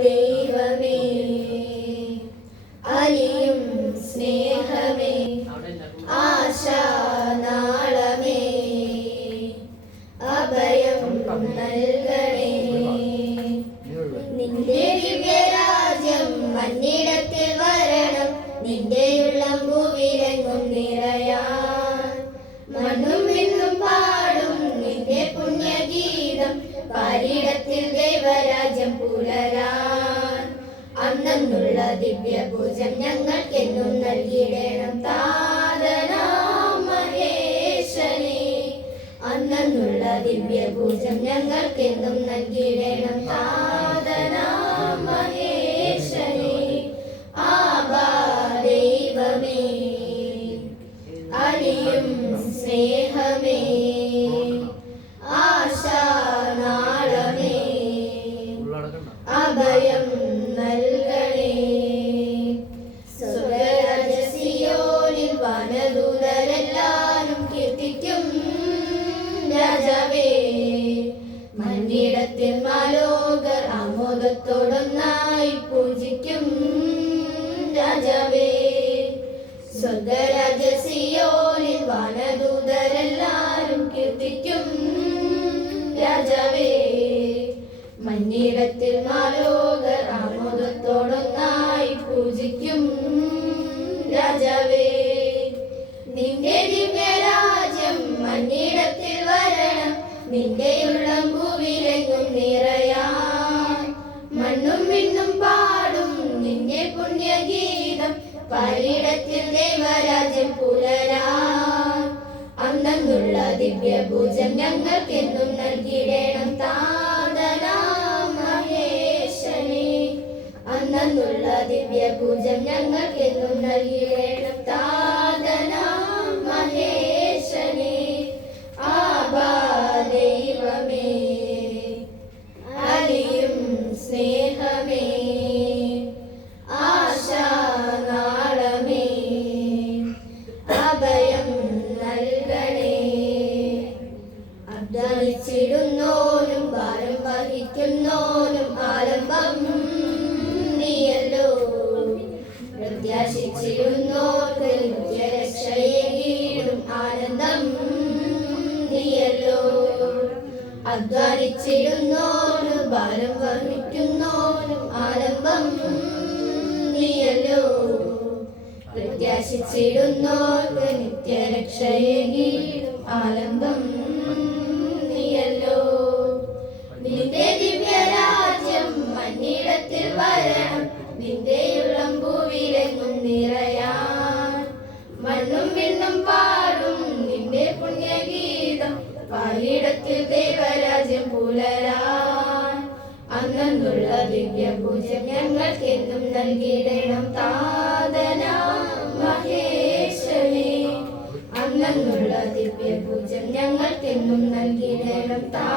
ദൈവമേ അലിയും സ്നേഹമേ ആശാനാളമേ അഭയം നൽകണേ. നിന്റെ ദിവ്യരാജ്യം മണ്ണിടത്തിൽ വരണം, നിന്റെയുള്ളം ഭൂവിലെങ്ങും നിറയാൻ. മണ്ണും വിണ്ണും പാടും നിന്റെ പുണ്യഗീതം, പാരിടത്തിൽ ദൈവരാജ്യം പുലരാൻ. അന്നുള്ള ദിവ്യഭോജം ഞങ്ങൾക്കെന്നും നൽകിയിടണം താതനാം മഹേശനേ. അന്നുള്ള ദിവ്യഭോജം ഞങ്ങൾക്കെന്നും നൽകിയിടണം താതനാം മഹേശനേ. ആബാ ദൈവമേ അലിയും സ്നേഹമേ ആശാനാളമേ അഭയം നൽകണേ. സ്വർഗ്ഗരാജ്യസിയോനിൽ വാനദൂതരെല്ലാരും കീർത്തിക്കും രാജാവേ. മന്നിടത്തിൽ മാലോകർ ആമോദത്തോടൊന്നായി പൂജിക്കും രാജാവേ. സ്വർഗ്ഗരാജ്യസിയോനിൽ വാനദൂതരെല്ലാരും കീർത്തിക്കും രാജാവേ. മന്നിടത്തിൽ മാലോകർ ആമോദത്തോടൊന്നായി പൂജിക്കും രാജാവേ. നിന്റെ ദിവ്യരാജ്യം മന്നിടത്തിൽ വരണം, നിന്റെയുള്ളം ഭൂവിലെങ്ങും നിറയാൻ. മണ്ണും വിണ്ണും പാടും നിന്റെ പുണ്യഗീതം, പാരിടത്തിൽ ദൈവരാജ്യം പുലരാൻ. അന്നുള്ള ദിവ്യഭോജം ഞങ്ങൾക്കെന്നും നൽകിയിടണം താതനാം മഹേശനേ. അന്നുള്ള ദിവ്യഭോജം ഞങ്ങൾക്കെന്നും നൽകിയിടണം താതനാം മഹേശനേ. ആബാ ദൈവമേ അലിയും സ്നേഹമേ ആശാനാളമേ അഭയം നൽകണേ. അധ്വാനിച്ചിടുന്നോനും ഭാരം വഹിക്കുന്നോനും ആലംബം നീയല്ലോ. പ്രത്യാശിച്ചിടുന്നോർക്ക് നിത്യരക്ഷയേകിടും ആനന്ദം നീയല്ലോ. അധ്വാനിച്ചിടുന്നോനും ഭാരം വഹിക്കുന്നോനും ആലംബം നീയല്ലോ. പ്രത്യാശിച്ചിടുന്നോർക്ക് നിത്യരക്ഷയേകിടും ആനന്ദം നീയല്ലോ. നിന്റെ ദിവ്യരാജ്യം മണ്ണിടത്തിൽ വരണം, നിന്റെയുള്ളം ഭൂവിലെങ്ങും നിറയാൻ. മണ്ണും വിണ്ണും പാടും നിന്റെ പുണ്യഗീതം, പാരിടത്തിൽ ദൈവരാജ്യം പുലരാൻ. അന്നുള്ള ദിവ്യഭോജം ഞങ്ങൾക്കെന്നും നൽകിയിടണം താതനാം മഹേശനേ. അന്നുള്ള ദിവ്യഭോജം ഞങ്ങൾക്കെന്നും നൽകിയിടണം താ